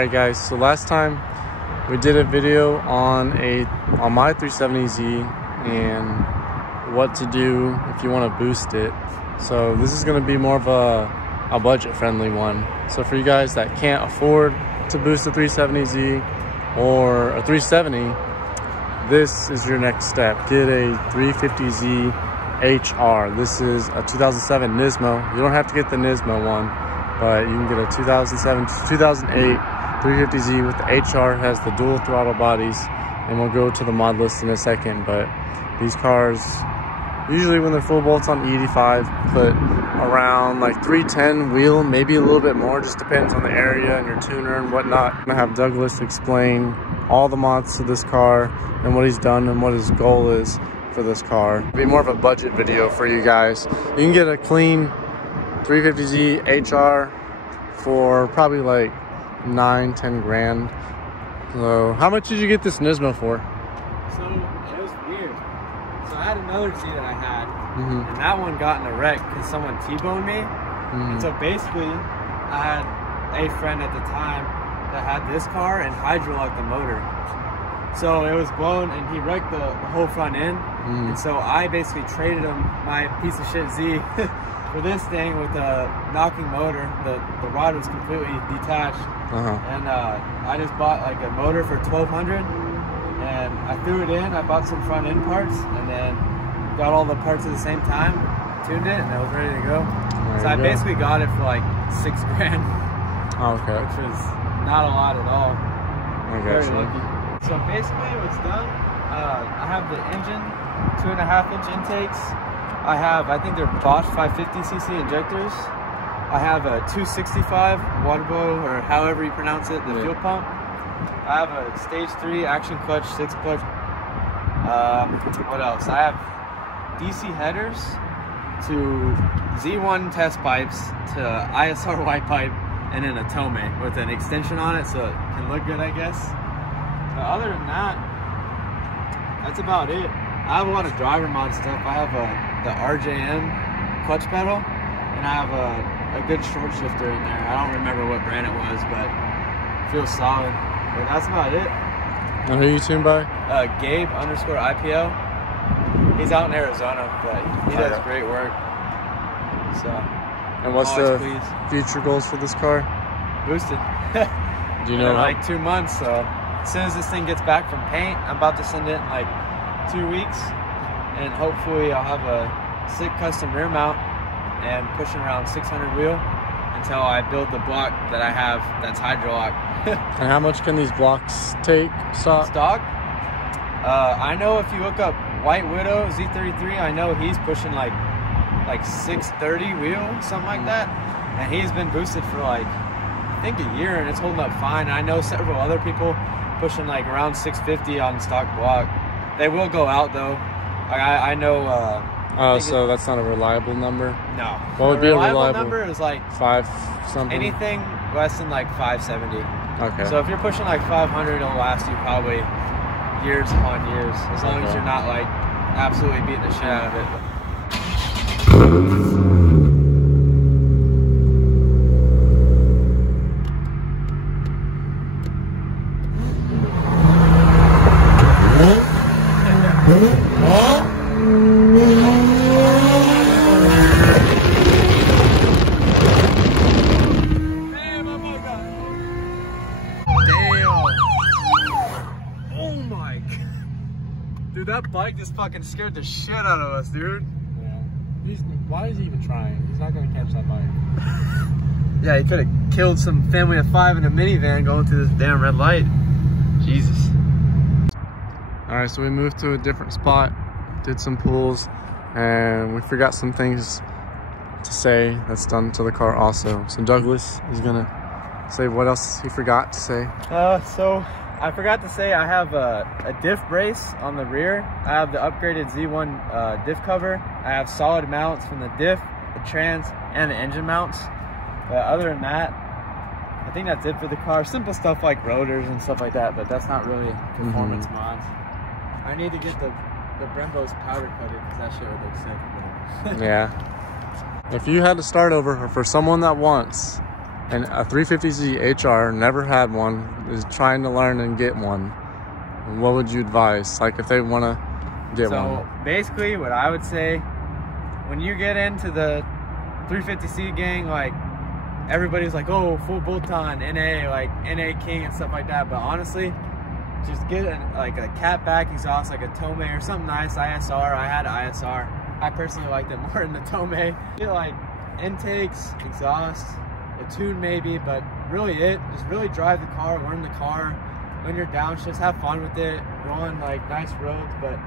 Alright guys, so last time we did a video on my 370Z and what to do if you want to boost it. So this is going to be more of a budget friendly one. So for you guys that can't afford to boost a 370Z or a 370, this is your next step. Get a 350Z HR. This is a 2007 Nismo. You don't have to get the Nismo one, but you can get a 2007 to 2008 350Z with the HR. Has the dual throttle bodies, and we'll go to the mod list in a second. But these cars, usually when they're full bolts on E85, put around like 310 wheel, maybe a little bit more, just depends on the area and your tuner and whatnot. I'm gonna have Douglas explain all the mods to this car and what he's done and what his goal is for this car. It'll be more of a budget video for you guys. You can get a clean 350Z HR for probably like 9-10 grand. So how much did you get this Nismo for? So it was weird. So I had another Z that I had, and that one got in a wreck because someone T-boned me. And so basically I had a friend at the time that had this car and hydrolocked the motor. So it was blown and he wrecked the whole front end. And so I basically traded him my piece of shit Z for this thing with a knocking motor. The rod was completely detached. And I just bought like a motor for $1,200 and I threw it in. I bought some front end parts and then got all the parts at the same time, tuned it, and it was ready to go. So I basically got it for like $6 grand. Okay. Which was not a lot at all. Very lucky. So basically what's done, I have the engine, 2.5-inch intakes. I think they're Bosch 550cc injectors. I have a 265 water blow, or however you pronounce it, the fuel pump. I have a stage 3 action clutch, 6 clutch. What else? I have DC headers to Z1 test pipes to ISR white pipe, and then a Tome with an extension on it so it can look good, I guess. But other than that, that's about it. I have a lot of driver mod stuff. I have the RJM clutch pedal, and I have a good short shifter in there. I don't remember what brand it was, but it feels solid. But that's about it. And who you tuned by? Gabe_IPO. He's out in Arizona, but he does great work. So. And what's the future goals for this car? Boosted. Do you know? In like 2 months. So as soon as this thing gets back from paint, I'm about to send it in like 2 weeks, and hopefully I'll have a sick custom rear mount and pushing around 600 wheel until I build the block that I have that's hydrolock. And how much can these blocks take stock? I know if you look up White Widow Z33, I know he's pushing like 630 wheel, something like that, and he's been boosted for like I think a year, and it's holding up fine. And I know several other people pushing like around 650 on stock block. They will go out though. Like I know. So that's not a reliable number? No. What would be a reliable number? Is like 5 something? Anything less than like 570. Okay. So if you're pushing like 500, it'll last you probably years upon years, as long as you're not like absolutely beating the shit out of it. Dude, that bike just fucking scared the shit out of us, dude. Yeah. Why is he even trying? He's not gonna catch that bike. Yeah, he could have killed some family of 5 in a minivan going through this damn red light. Jesus. Alright, so we moved to a different spot, did some pulls, and we forgot some things to say that's done to the car also. So Douglas is gonna say what else he forgot to say. So I forgot to say I have a diff brace on the rear. I have the upgraded Z1 diff cover. I have solid mounts from the diff, the trans, and the engine mounts. But other than that, I think that's it for the car. Simple stuff like rotors and stuff like that, but that's not really performance mods. I need to get the Brembo's powder coated because that shit would look sick. Yeah. If you had to start over, or for someone that wants and a 350Z HR, never had one, is trying to learn and get one, what would you advise? Like if they want to get one? So basically what I would say, when you get into the 350C gang, like everybody's like, oh, full bolt-on, NA, like NA King and stuff like that. But honestly, just get like a cat back exhaust, like a Tomei or something nice, ISR. I had ISR. I personally liked it more than the Tomei. Get like intakes, exhaust, a tune maybe, but really just really drive the car, learn the car. When you're downshifts, have fun with it, rolling like nice roads, but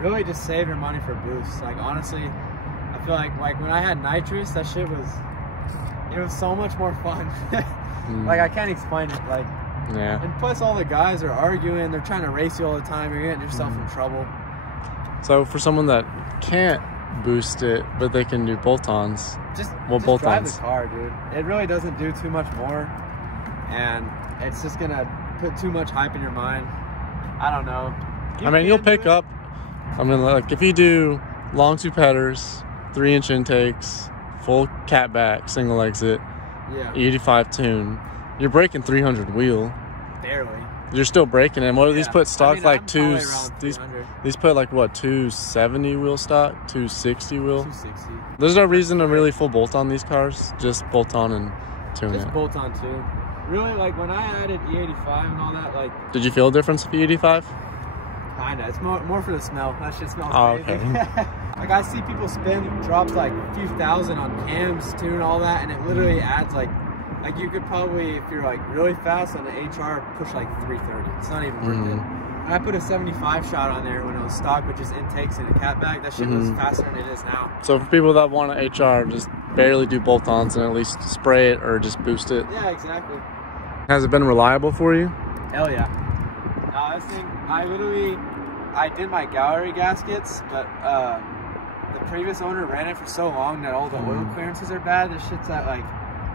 really just save your money for boosts. Like honestly, I feel like when I had nitrous, that shit was so much more fun. Like I can't explain it. Like, yeah. And plus all the guys are arguing, they're trying to race you all the time, you're getting yourself in trouble. So for someone that can't boost it, but they can do bolt-ons, just bolt-ons? drive the car, dude. It really doesn't do too much more, and it's just gonna put too much hype in your mind. I don't know. I mean, you'll pick up, I mean, like if you do long tube headers, 3-inch intakes, full cat back, single exit, yeah, E85 tune, you're breaking 300 wheel. Barely. You're still breaking them. What do these put stock? I mean, like these put like what, 270 wheel stock, 260 wheel? 260. There's no reason to really full bolt on these cars. Just bolt on and tune it. Just bolt on too. Really, like when I added E85 and all that, like. Did you feel a difference with E85? Kinda. It's more for the smell. That shit smells crazy. Okay. Like I see people spend drops like a few thousand on cams, tune all that, and it literally adds like you could probably, if you're like really fast on the HR, push like 330. It's not even worth it. And I put a 75 shot on there when it was stock, which is intakes and a cat back. That shit was faster than it is now. So for people that want an HR, just barely do bolt-ons and at least spray it or just boost it. Yeah, exactly. Has it been reliable for you? Hell yeah. This thing, I did my gallery gaskets, but the previous owner ran it for so long that all the oil clearances are bad. This shit's at like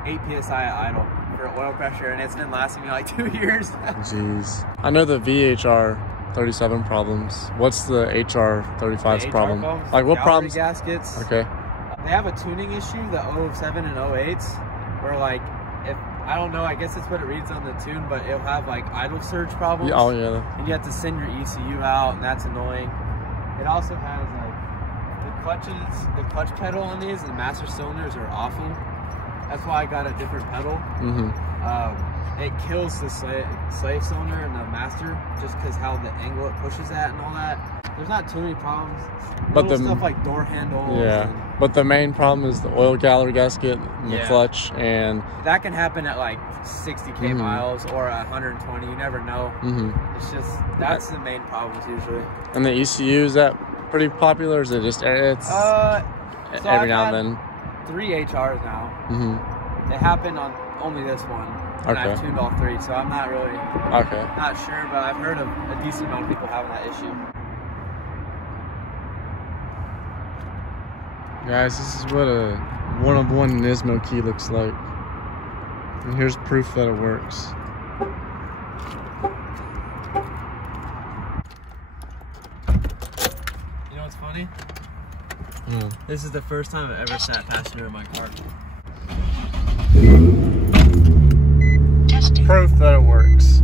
8 PSI at idle for oil pressure, and it's been lasting me like 2 years. Jeez. I know the VHR 37 problems. What's the HR 35's problem? Problems, like what problems? Gaskets. Okay. They have a tuning issue, the 07 and 08s, where like, if I don't know, I guess it's what it reads on the tune, but it'll have like idle surge problems. Oh yeah. And you have to send your ECU out, and that's annoying. It also has like the clutch pedal on these, the master cylinders are awful. That's why I got a different pedal. It kills the slave cylinder and the master just because how the angle it pushes at and all that. There's not too many problems. But the stuff like door handles. Yeah. But the main problem is the oil gallery gasket, and the clutch, and that can happen at like 60K miles or 120. You never know. It's just that's the main problems usually. And the ECU, is that pretty popular? Or is it just it's every now and then? 3 HRs now. It happened on only this one, and I've tuned all 3, so I'm not really not sure, but I've heard of a decent amount of people having that issue. Guys, this is what a one-of-one Nismo key looks like, and here's proof that it works. You know what's funny? This is the first time I've ever sat passenger in my car. Proof that it works.